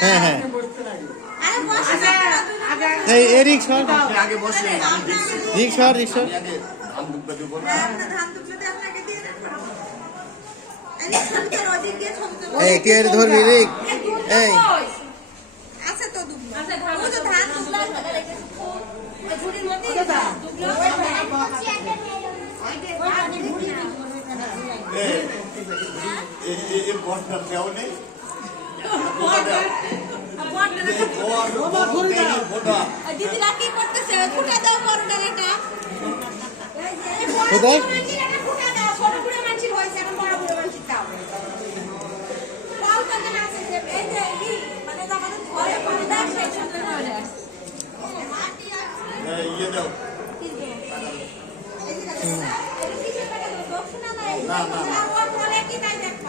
হ্যাঁ হ্যাঁ এই রিক্সা আগে বসে রিক্সা রিক্সা এই কে ধরবি রে এই আছে তো দুধ আছে ও তো ধান দুধলা ঝুড়ির মধ্যে এই বড়টা দেও নেই দিদি রাখি করতেছে ফুটা দাও বড়টা এটা কোথায় ফুটা দাও ছোট বুড়ো মানছি হইছে এখন বড় বুড়ো মানছি দাও পাও তো না আছে যে এই যে মানে আমাদের ঘরে পানি দাও সেই সুন্দর হয়ে যায় ইয়ে দাও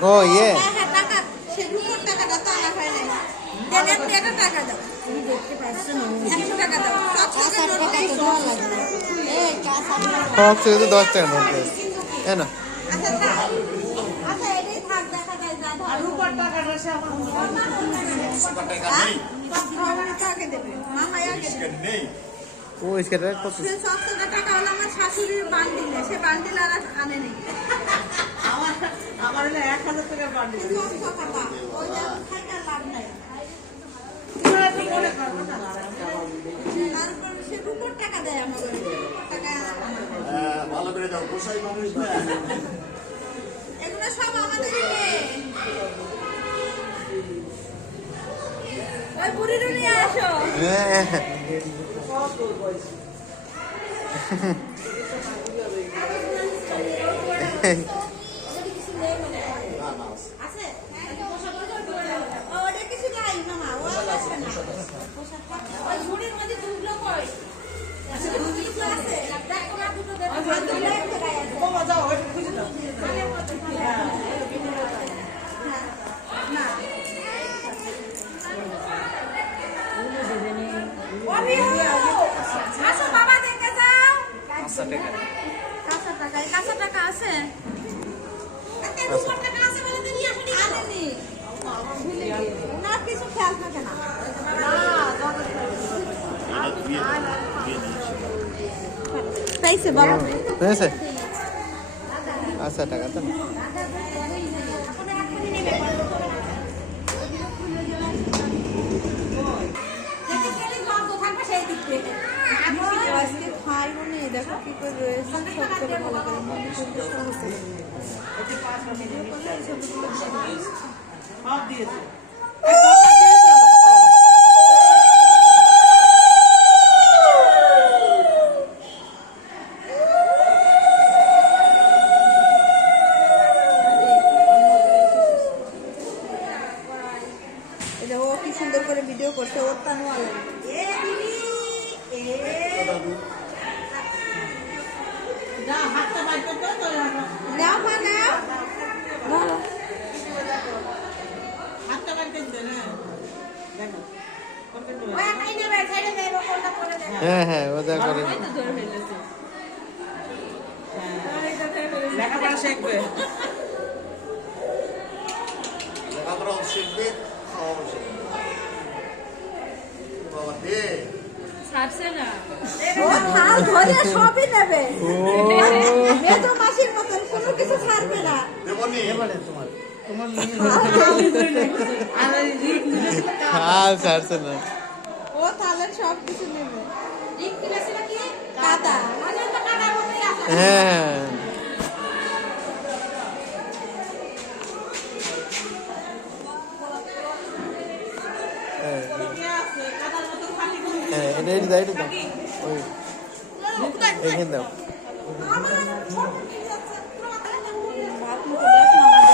ও ইয়ে টাকা সে রুপোর টাকাটা তো আনা হয় নাই দেন আপনি একটা টাকা দাও 100 টাকা দাও 10 টাকা নোট है ना আচ্ছা আচ্ছা এটাই থাক দেখা যায় যা আর রুপোর টাকাটা সে আমার টাকা দেবে মামা আগে নেই वो इसके रेट कत 700 টাকা হলো আমার শাশুড়ির বান্ডিলে সে বান্ডিল আর আনে নেই আমার হলো 1000 টাকার বান্ডিল ওইটা খাইতে লাভ নাই তারপর সে রুপোর টাকা দেয় আমাদের টাকা ভালো করে দাও গোসাই মানুষ না এগুলো সব আমাদেরই মেয়ে ওই বুড়িরও নিয়ে আসো কাঁচা টাকা আছে না কিছু খেয়াল থাকে না পেয়েছে বাবা পেয়েছে আচ্ছা টাকা তো দেখো কি করে রয়েছে সব করে ভালো করে সব দিয়েছে ও কি সুন্দর করে ভিডিও করছে ওর তানুয়ালা হাতটা বাইর করতে তো নাও মা নাও ভালো হাতটা বাইর করতে না দেখো ওই একাই নেবে ছেড়ে দেবে কোনটা করে দেবে হ্যাঁ হ্যাঁ ওটা করে ওই তো ধরে ফেলেছে লেখাপড়া শিখবে লেখাপড়াও শিখবে খাওয়াও শিখবে বাবা দে ছাড়ছে না ও হাল ধরে সবই নেবে মেজো মাসির মতন কোনো কিছু ছাড়বে না দেবনি হাল ছাড়ছে না ও থালের সব কিছু নেবে রিক কিনেছিল কি কাটা মানে তো কাটার মধ্যেই আছে হ্যাঁ এটা এটা দাও এটা ওই এখানে দাও আমার ছোট টিভি আছে পুরো মাথায় ভাত মুখে দেখ না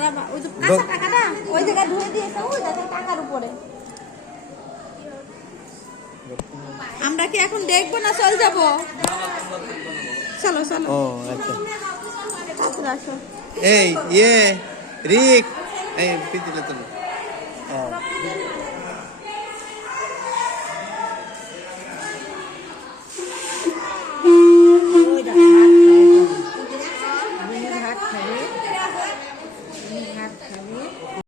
দাঁড়াবা ওই যে কাঁচা টাকাটা ওই জায়গায় ধুয়ে দিয়েছে ওই দেখো টাকার উপরে আমরা কি এখন দেখবো না চল যাবো চলো চলো ও আচ্ছা ছাত্র আসো এই রিক এই পিতিলে তো